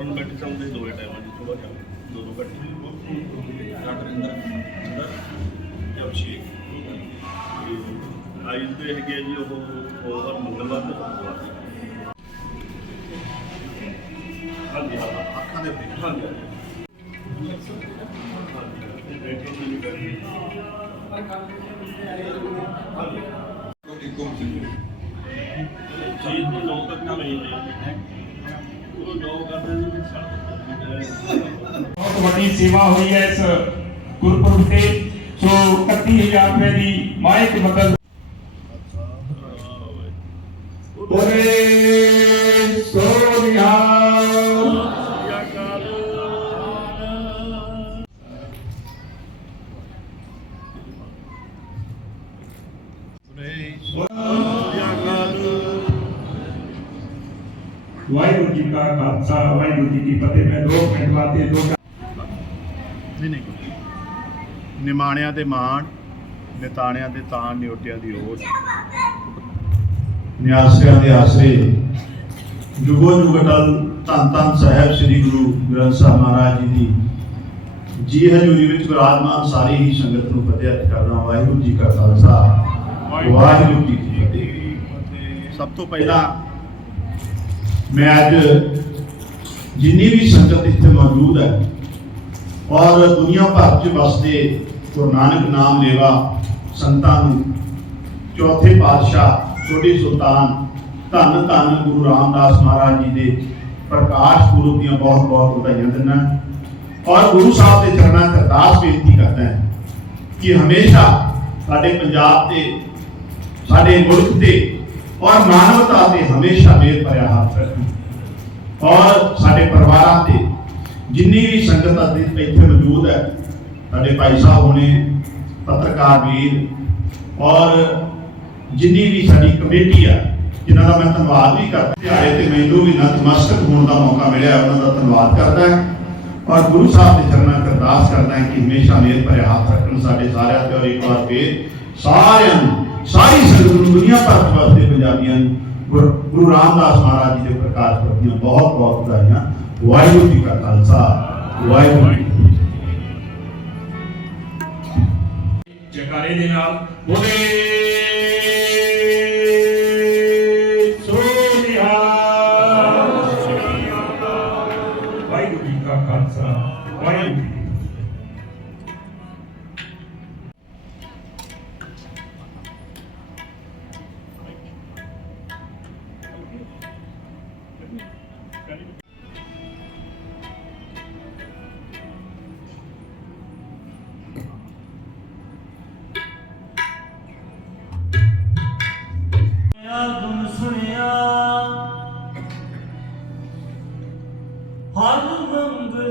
System ਦੇ ਦੋਵੇਂ ਟਾਈਮਾਂ ਦੀ ਸੁਬਾਹ ਸ਼ਾਮ। ਦੋ ਦੋ ਘੰਟੇ ਡਾਕਟਰ ਇੰਦਰ ਇੰਦਰ ਜਮਸ਼ੀਦ ਆਈ ਦੇ ਹੈਗੇ ਆ ਜੀ ਉਹ ਹਰ ਮੰਗਲਵਾਰ ਤੇ ਬੁੱਧਵਾਰ ਹਾਂਜੀ ਹਾਂ। ਅੱਖਾਂ ਦੇ ਉੱਤੇ। ਹਾਂਜੀ ਹਾਂਜੀ। ਬੈਠੇ ਜੀ ਕਰੀ ਹਾਂਜੀ। ਤੁਹਾਡੀ ਗੁੰਮ ਸੀ? ਚੀਜ਼ ਨੂੰ ਨੌ ਤੱਕ ਨਾ। ਉਹ ਨੌ ਕਰਦੇ ਨੇ ਵੀ ਬਹੁਤ ਵੱਡੀ ਸੇਵਾ ਹੋਈ ਹੈ ਇਸ ਗੁਰਪੁਰਬ ਤੇ ਸੋ 31000 ਰੁਪਏ ਦੀ ਮਾਇਕ ਮਦਦ ਬੋਲੇ। ਵਾਹਿਗੁਰੂ ਜੀ ਕਾ ਖਾਲਸਾ ਵਾਹਿਗੁਰੂ ਜੀ ਕੀ ਫਤਿਹ। ਮੈਂ ਦੋ ਮਿੰਟ ਵਾਸਤੇ ਦੋ ਨਹੀਂ ਨਹੀਂ। ਨਿਮਾਣਿਆਂ ਤੇ ਮਾਣ ਨਿਤਾਣਿਆਂ ਤੇ ਤਾਣ ਨਿਉਟਿਆਂ ਦੀ ਓਟ। ਨਿਆਸਿਆਂ ਦੇ ਆਸਰੇ ਜੁਗੋ ਜੁਗ ਅਟਲ ਧੰਨ ਧੰਨ ਸਾਹਿਬ ਸ੍ਰੀ ਗੁਰੂ ਗ੍ਰੰਥ ਸਾਹਿਬ ਮਹਾਰਾਜ ਜੀ ਦੀ। ਜੀ ਹਜ਼ੂਰੀ ਵਿੱਚ ਵਿਰਾਜਮਾਨ ਸਾਰੀ ਹੀ ਸੰਗਤ ਨੂੰ ਫਤਿਹ ਅਰਜ਼ ਕਰਦਾ ਵਾਹਿਗੁਰੂ ਜੀ ਕਾ ਖਾਲਸਾ ਵਾਹਿਗੁਰੂ ਜੀ ਕੀ ਫਤਿਹ। ਸਭ ਤੋਂ ਪਹਿਲਾਂ ਮੈਂ ਅੱਜ ਜਿੰਨੀ ਵੀ ਸੰਗਤ ਇੱਥੇ ਮੌਜੂਦ ਹੈ ਔਰ ਦੁਨੀਆ ਭਰ 'ਚ ਵਸਦੇ ਗੁਰੂ ਨਾਨਕ ਨਾਮ ਲੇਵਾ ਸੰਤਾਂ ਨੂੰ ਚੌਥੇ ਪਾਤਸ਼ਾਹ ਛੋਟੀ ਸੁਲਤਾਨ ਧੰਨ ਧੰਨ ਗੁਰੂ ਰਾਮਦਾਸ ਮਹਾਰਾਜ ਜੀ ਦੇ ਪ੍ਰਕਾਸ਼ ਪੁਰਬ ਦੀਆਂ ਬਹੁਤ ਬਹੁਤ ਵਧਾਈਆਂ ਦਿੰਦਾ ਔਰ ਗੁਰੂ ਸਾਹਿਬ ਦੇ ਚਰਨਾਂ 'ਚ ਅਰਦਾਸ ਬੇਨਤੀ ਕਰਦਾ ਹੈ ਕਿ ਹਮੇਸ਼ਾ ਸਾਡੇ ਪੰਜਾਬ ਤੇ ਸਾਡੇ ਮੁਲਕ ਤੇ ਔਰ ਮਾਨਵਤਾ ਤੇ ਹਮੇਸ਼ਾ ਮੇਰ ਭਰਿਆ ਹੱਥ ਰੱਖਣ। ਔਰ ਸਾਡੇ ਪਰਿਵਾਰਾਂ ਤੇ ਜਿੰਨੀ ਵੀ ਸੰਗਤ ਅੱਜ ਇੱਥੇ ਮੌਜੂਦ ਹੈ, ਸਾਡੇ ਭਾਈ ਸਾਹਿਬ ਹੋਣੇ, ਪੱਤਰਕਾਰ ਵੀਰ, ਔਰ ਜਿੰਨੀ ਵੀ ਸਾਡੀ ਕਮੇਟੀ ਆ, ਜਿਨ੍ਹਾਂ ਦਾ ਮੈਂ ਧੰਨਵਾਦ ਵੀ ਕਰਦਾ ਦਿਹਾੜੇ ਤੇ ਮੈਨੂੰ ਵੀ ਨਤਮਸਤਕ ਹੋਣ ਦਾ ਮੌਕਾ ਮਿਲਿਆ, ਉਹਨਾਂ ਦਾ ਧੰਨਵਾਦ ਕਰਦਾ ਹਾਂ। ਔਰ ਗੁਰੂ ਸਾਹਿਬ ਦੇ ਚਰਨਾਂ 'ਚ ਅਰਦਾਸ ਕਰਦਾ ਹਾਂ ਕਿ ਹਮੇਸ਼ਾ ਮੇਰ ਭਰਿਆ ਹੱਥ ਰੱਖਣ ਸਾਡੇ ਸਾਰਿਆਂ ਤੇ, ਔਰ ਇੱਕ ਵਾਰ ਫੇਰ ਸਾਰਿਆਂ ਨੂੰ ਸਾਰੀ ਸੰਗਤ ਨੂੰ, ਦੁਨੀਆ ਭਰ ਦੇ ਵਾਸਤੇ ਪੰਜਾਬੀਆਂ ਨੂੰ ਗੁਰ- ਗੁਰੂ ਰਾਮਦਾਸ ਮਹਾਰਾਜ ਜੀ ਦੇ ਪ੍ਰਕਾਸ਼ ਪੁਰਬ ਦੀਆਂ ਬਹੁਤ ਬਹੁਤ ਵਧਾਈਆਂ। ਵਾਹਿਗੁਰੂ ਜੀ ਕਾ ਖਾਲਸਾ। ਵਾਹਿਗੁਰੂ ਜੀ ਜਕਾਰੇ ਦੇ ਨਾਲ ਬੋਲੇ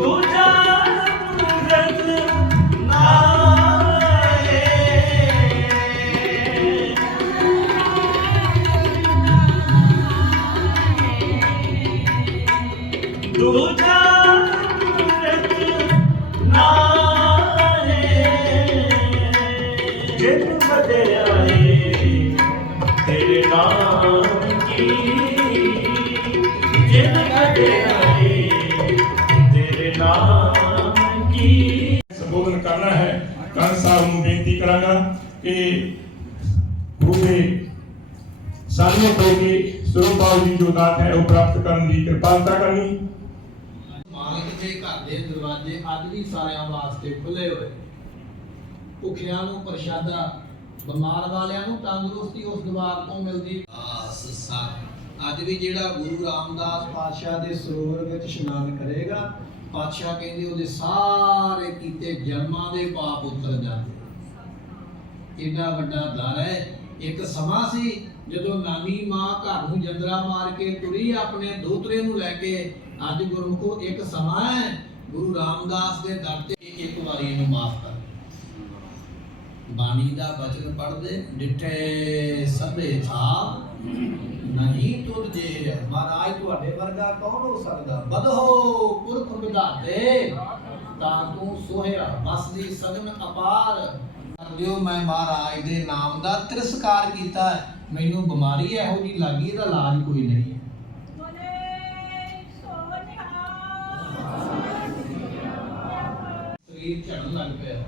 ਹੈ ਦੂਜਾ ਕਰਨਾ ਕੰਨ ਸਾਹਿਬ ਨੂੰ ਬੇਨਤੀ ਕਰਾਂਗਾ ਕਿ ਗੁਰੂ ਸਾਹਮਣੇ ਤੋਂ ਕਿ ਸਰੂਪਾਲ ਜੀ ਜੋ ਦਾਤ ਹੈ ਉਹ ਪ੍ਰਾਪਤ ਕਰਨ ਦੀ ਕਿਰਪਾਲਤਾ ਕਰਨੀ। ਮਾਲਕ ਦੇ ਘਰ ਦੇ ਦਰਵਾਜ਼ੇ ਅੱਜ ਵੀ ਸਾਰਿਆਂ ਵਾਸਤੇ ਖੁੱਲੇ ਹੋਏ। ਭੁੱਖਿਆਂ ਨੂੰ, ਪ੍ਰਸ਼ਾਦਾ, ਬਿਮਾਰ ਵਾਲਿਆਂ ਨੂੰ ਤੰਦਰੁਸਤੀ ਉਸ ਦਵਾਰ ਤੋਂ ਮਿਲਦੀ। ਆਸ ਸਾ ਅੱਜ ਵੀ ਜਿਹੜਾ ਗੁਰੂ ਰਾਮਦਾਸ ਪਾਤਸ਼ਾਹ ਦੇ ਸਰੋਵਰ ਵਿੱਚ ਇਸ਼ਨਾਨ ਕਰੇਗਾ ਪਾਤਸ਼ਾਹ ਕਹਿੰਦੇ ਉਹਦੇ ਸਾਰੇ ਕੀਤੇ ਜਨਮਾਂ ਦੇ ਪਾਪ ਉਤਰ ਜਾਂਦੇ। ਇੰਨਾ ਵੱਡਾ ਦਰ ਹੈ। ਇੱਕ ਸਮਾਂ ਸੀ ਜਦੋਂ ਨਾਨੀ ਮਾਂ ਘਰ ਨੂੰ ਜੰਦਰਾ ਮਾਰ ਕੇ ਤੁਰੀ ਆਪਣੇ ਦੋਤਰੇ ਨੂੰ ਲੈ ਕੇ। ਅੱਜ ਗੁਰਮੁਖੋ ਇੱਕ ਸਮਾਂ ਹੈ। ਗੁਰੂ ਰਾਮਦਾਸ ਦੇ ਦਰ ਤੇ ਇੱਕ ਵਾਰੀ ਇਹਨੂੰ ਮਾਫ ਕਰ। ਬਾਣੀ ਦਾ ਬਚਨ ਪੜਦੇ ਡਿਠੇ ਸਭੇ ਥਾ ਨਹੀਂ ਤੁਰ ਜੇ ਮਹਾਰਾਜ ਤੁਹਾਡੇ ਵਰਗਾ ਕੌਣ ਹੋ ਸਕਦਾ? ਬਦਹੋ ਪੁਰਖ ਵਿਧਾਤੇ ਤਾਂ ਤੂੰ ਸੋਹਿਆ ਬਸ ਦੀ ਸਗਨ ਅਪਾਰ। ਕਰ ਦਿਓ ਮੈਂ ਮਹਾਰਾਜ ਦੇ ਨਾਮ ਦਾ ਤਿਰਸਕਾਰ ਕੀਤਾ ਹੈ। ਮੈਨੂੰ ਬਿਮਾਰੀ ਇਹੋ ਜੀ ਲੱਗੀ ਇਹਦਾ ਇਲਾਜ ਕੋਈ ਨਹੀਂ ਹੈ। ਸਰੀਰ ਝੜਨ ਲੱਗ ਪਿਆ।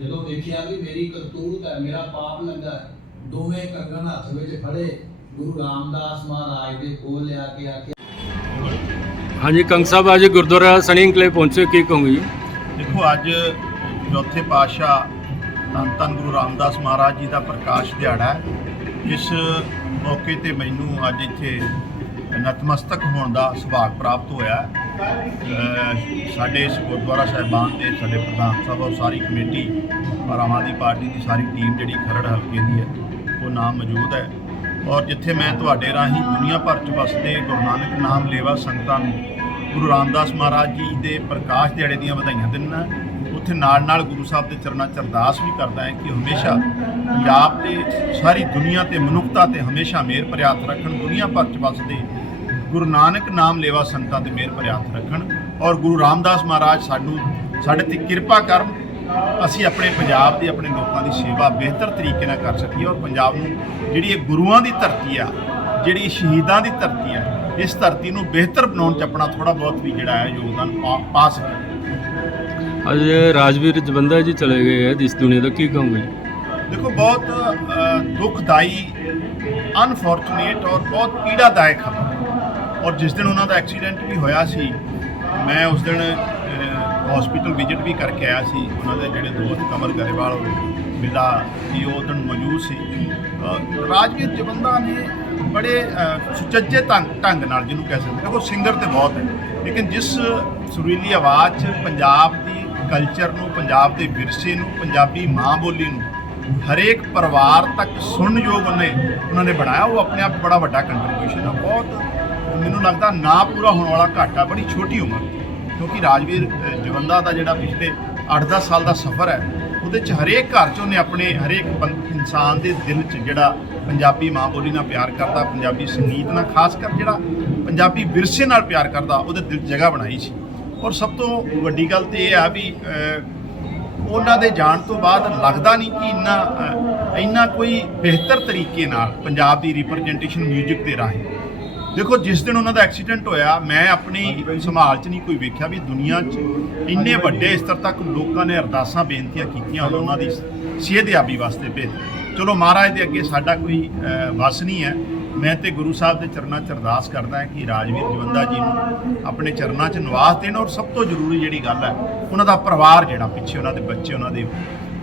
ਜਦੋਂ ਵੇਖਿਆ ਵੀ ਮੇਰੀ ਕਰਤੂਤ ਹੈ ਮੇਰਾ ਪਾਪ ਲੱਗਾ ਹੈ, ਦੋਵੇਂ ਕੰਗਣ ਹੱਥ ਵਿੱਚ ਫੜੇ ਗੁਰੂ ਰਾਮਦਾਸ ਮਹਾਰਾਜ ਦੇ ਕੋਲ ਲਿਆ ਕੇ ਆਖਿਆ। ਹਾਂਜੀ ਕੰਗ ਸਾਹਿਬ ਅੱਜ ਗੁਰਦੁਆਰਾ ਸਨੀ ਇਨਕਲੇਵ ਪਹੁੰਚੇ ਕੀ ਕਹੋਗੇ ਜੀ? ਦੇਖੋ ਅੱਜ ਚੌਥੇ ਪਾਤਸ਼ਾਹ ਧੰਨ ਧੰਨ ਗੁਰੂ ਰਾਮਦਾਸ ਮਹਾਰਾਜ ਜੀ ਦਾ ਪ੍ਰਕਾਸ਼ ਦਿਹਾੜਾ ਹੈ। ਇਸ ਮੌਕੇ ਤੇ ਮੈਨੂੰ ਅੱਜ ਇੱਥੇ ਨਤਮਸਤਕ ਹੋਣ ਦਾ ਸੁਭਾਗ ਪ੍ਰਾਪਤ ਹੋਇਆ ਸਾਡੇ ਇਸ ਗੁਰਦੁਆਰਾ ਸਾਹਿਬਾਨ ਦੇ ਸਾਡੇ ਪ੍ਰਧਾਨ ਸਾਹਿਬ ਔਰ ਸਾਰੀ ਕਮੇਟੀ ਔਰ ਆਮ ਆਦਮੀ ਪਾਰਟੀ ਦੀ ਸਾਰੀ ਟੀਮ ਜਿਹੜੀ ਖਰੜ ਹਲਕੇ ਦੀ ਹੈ ਉਹ ਨਾਮ ਮੌਜੂਦ ਹੈ। ਔਰ ਜਿੱਥੇ ਮੈਂ ਤੁਹਾਡੇ ਰਾਹੀਂ ਦੁਨੀਆ ਭਰ ਚ ਵਸਦੇ ਗੁਰੂ ਨਾਨਕ ਨਾਮ ਲੇਵਾ ਸੰਗਤਾਂ ਨੂੰ ਗੁਰੂ ਰਾਮਦਾਸ ਮਹਾਰਾਜ ਜੀ ਦੇ ਪ੍ਰਕਾਸ਼ ਦਿਹਾੜੇ ਦੀਆਂ ਵਧਾਈਆਂ ਦਿੰਦਾ ਉੱਥੇ ਨਾਲ ਨਾਲ ਗੁਰੂ ਸਾਹਿਬ ਦੇ ਚਰਨਾਂ 'ਚ ਅਰਦਾਸ ਵੀ ਕਰਦਾ ਹੈ ਕਿ ਹਮੇਸ਼ਾ ਪੰਜਾਬ ਤੇ ਸਾਰੀ ਦੁਨੀਆ ਤੇ ਮਨੁੱਖਤਾ ਤੇ ਹਮੇਸ਼ਾ ਮਿਹਰ ਭਰਿਆ ਰੱਖਣ, ਦੁਨੀਆ ਭਰ 'ਚ ਵਸਦੇ ਗੁਰੂ ਨਾਨਕ ਨਾਮ ਲੇਵਾ ਸੰਗਤਾਂ ਤੇ ਮਿਹਰ ਪ੍ਰਿਆਤ ਰੱਖਣ। ਔਰ ਗੁਰੂ ਰਾਮਦਾਸ ਮਹਾਰਾਜ ਸਾਨੂੰ ਸਾਡੇ ਤੇ ਕਿਰਪਾ ਕਰਨ ਅਸੀਂ ਆਪਣੇ ਪੰਜਾਬ ਦੀ ਆਪਣੇ ਲੋਕਾਂ ਦੀ ਸੇਵਾ ਬਿਹਤਰ ਤਰੀਕੇ ਨਾਲ ਕਰ ਸਕੀਏ ਔਰ ਪੰਜਾਬ ਨੂੰ ਜਿਹੜੀ ਇਹ ਗੁਰੂਆਂ ਦੀ ਧਰਤੀ ਆ ਜਿਹੜੀ ਸ਼ਹੀਦਾਂ ਦੀ ਧਰਤੀ ਆ ਇਸ ਧਰਤੀ ਨੂੰ ਬਿਹਤਰ ਬਣਾਉਣ 'ਚ ਆਪਣਾ ਥੋੜਾ ਬਹੁਤ ਵੀ ਜਿਹੜਾ ਹੈ ਯੋਗਦਾਨ ਪਾ- ਸਕੀਏ। ਅੱਜ ਰਾਜਵੀਰ ਜਵੰਦਾ ਜੀ ਚਲੇ ਗਏ ਹੈ ਇਸ ਦੁਨੀਆ ਦਾ ਕੀ ਕਹੋਗੇ? ਦੇਖੋ ਬਹੁਤ ਦੁਖਦਾਈ ਅਨਫੋਰਚੂਨੇਟ ਔਰ ਬਹੁਤ ਪੀੜਾਦਾਇਕ ਖਬਰ। ਔਰ ਜਿਸ ਦਿਨ ਉਹਨਾਂ ਦਾ ਐਕਸੀਡੈਂਟ ਵੀ ਹੋਇਆ ਸੀ ਮੈਂ ਉਸ ਦਿਨ ਹਸਪੀਟਲ ਵਿਜ਼ਿਟ ਵੀ ਕਰਕੇ ਆਇਆ ਸੀ। ਉਹਨਾਂ ਦੇ ਜਿਹੜੇ ਦੋਸਤ ਕਮਲ ਗਰੇਵਾਲ ਮਿਲਾ ਸੀ ਉਹ ਮੌਜੂਦ ਸੀ। ਅ, ਰਾਜਵੀਰ ਜਵੰਦਾ ਨੇ ਬੜੇ ਸੁਚੱਜੇ ਢੰਗ ਢੰਗ ਨਾਲ ਜਿਹਨੂੰ ਕਹਿ ਸਕਦੇ ਉਹ ਸਿੰਗਰ ਤੇ ਬਹੁਤ ਹੈ ਲੇਕਿਨ ਜਿਸ ਸੁਰੀਲੀ ਆਵਾਜ਼ 'ਚ ਪੰਜਾਬ ਦੀ ਕਲਚਰ ਨੂੰ ਪੰਜਾਬ ਦੇ ਵਿਰਸੇ ਨੂੰ ਪੰਜਾਬੀ ਮਾਂ ਬੋਲੀ ਨੂੰ ਹਰੇਕ ਪਰਿਵਾਰ ਤੱਕ ਸੁਣਨਯੋਗ ਉਹਨੇ ਉਹਨਾਂ ਨੇ ਬਣਾਇਆ। ਉਹ ਆਪਣੇ ਆਪ ਬੜਾ ਵੱਡਾ ਕੰਟਰੀਬਿਊਸ਼ਨ ਆ। ਬਹੁਤ ਮੈਨੂੰ ਲੱਗਦਾ ਨਾ ਪੂਰਾ ਹੋਣ ਵਾਲਾ ਘਾਟਾ ਬੜੀ ਛੋਟੀ ਉਮਰ। ਕਿਉਂਕਿ ਰਾਜਵੀਰ ਅ, ਜਵੰਦਾ ਦਾ ਜਿਹੜਾ ਪਿਛਲੇ 8-10 ਸਾਲ ਦਾ ਸਫ਼ਰ ਹੈ ਉਹਦੇ 'ਚ ਹਰੇਕ ਘਰ 'ਚ ਉਹਨੇ ਆਪਣੇ ਹਰੇਕ ਬੰ- ਇਨਸਾਨ ਦੇ ਦਿਲ 'ਚ ਜਿਹੜਾ ਪੰਜਾਬੀ ਮਾਂ ਬੋਲੀ ਨਾਲ ਪਿਆਰ ਕਰਦਾ ਪੰਜਾਬੀ ਸੰਗੀਤ ਨਾਲ ਖਾਸ ਕਰ ਜਿਹੜਾ ਪੰਜਾਬੀ ਵਿਰਸੇ ਨਾਲ ਪਿਆਰ ਕਰਦਾ ਉਹਦੇ ਦਿਲ 'ਚ ਜਗ੍ਹਾ ਬਣਾਈ ਸੀ। ਔਰ ਸਭ ਤੋਂ ਵੱਡੀ ਗੱਲ ਤੇ ਇਹ ਆ ਵੀ ਉਹਨਾਂ ਦੇ ਜਾਣ ਤੋਂ ਬਾਅਦ ਲੱਗਦਾ ਨਹੀਂ ਕਿ ਇੰਨਾ ਇੰਨਾ ਕੋਈ ਬਿਹਤਰ ਤਰੀਕੇ ਨਾਲ ਪੰਜਾਬ ਦੀ ਰਿਪਰੈਜ਼ੈਂਟੇਸ਼ਨ 뮤직 ਦੇ ਰਾਹੀਂ ਦੇਖੋ ਜਿਸ ਦਿਨ ਉਹਨਾਂ ਦਾ ਐਕਸੀਡੈਂਟ ਹੋਇਆ ਮੈਂ ਆਪਣੀ ਸੰਭਾਲ 'ਚ ਨਹੀਂ ਕੋਈ ਵੇਖਿਆ ਵੀ ਦੁਨੀਆ 'ਚ ਇੰਨੇ ਵੱਡੇ ਸਤਰ ਤੱਕ ਲੋਕਾਂ ਨੇ ਅਰਦਾਸਾਂ ਬੇਨਤੀਆਂ ਕੀਤੀਆਂ ਔਰ ਉਹਨਾਂ ਦੀ ਸਿਹਤਯਾਬੀ ਵਾਸਤੇ ਭੇਜ ਚਲੋ ਮਹਾਰਾਜ ਦੇ ਅੱਗੇ ਸਾਡਾ ਕੋਈ ਅ, ਵਸ ਨਹੀਂ ਹੈ। ਮੈਂ ਤੇ ਗੁਰੂ ਸਾਹਿਬ ਦੇ ਚਰਨਾਂ 'ਚ ਅਰਦਾਸ ਕਰਦਾ ਹਾਂ ਕਿ ਰਾਜਵੀਰ ਜਵੰਦਾ ਜੀ ਨੂੰ ਆਪਣੇ ਚਰਨਾਂ 'ਚ ਨਿਵਾਸ ਦੇਣ ਔਰ ਸਭ ਤੋਂ ਜ਼ਰੂਰੀ ਜਿਹੜੀ ਗੱਲ ਹੈ ਉਹਨਾਂ ਦਾ ਪਰਿਵਾਰ ਜਿਹੜਾ ਪਿੱਛੇ ਉਹਨਾਂ ਦੇ ਬੱਚੇ ਉਹਨਾਂ ਦੇ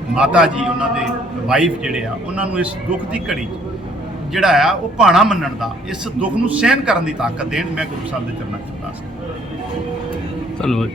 ਮਾਤਾ ਜੀ ਉਹਨਾਂ ਦੇ ਵਾਈਫ ਜਿਹੜੇ ਆ ਉਹਨਾਂ ਨੂੰ ਇਸ ਦੁੱਖ ਦੀ ਘੜੀ 'ਚ ਜਿਹੜਾ ਆ, ਉਹ ਭਾਣਾ ਮੰਨਣ ਦਾ, ਇਸ ਦੁੱਖ ਨੂੰ ਸਹਿਣ ਕਰਨ ਦੀ ਤਾਕਤ ਦੇਣ ਮੈਂ ਗੁਰੂ ਸਾਹਿਬ ਦੇ ਚਰਨਾਂ 'ਚ ਅਰਦਾਸ ਕਰਦਾ ਧੰਨਵਾਦ।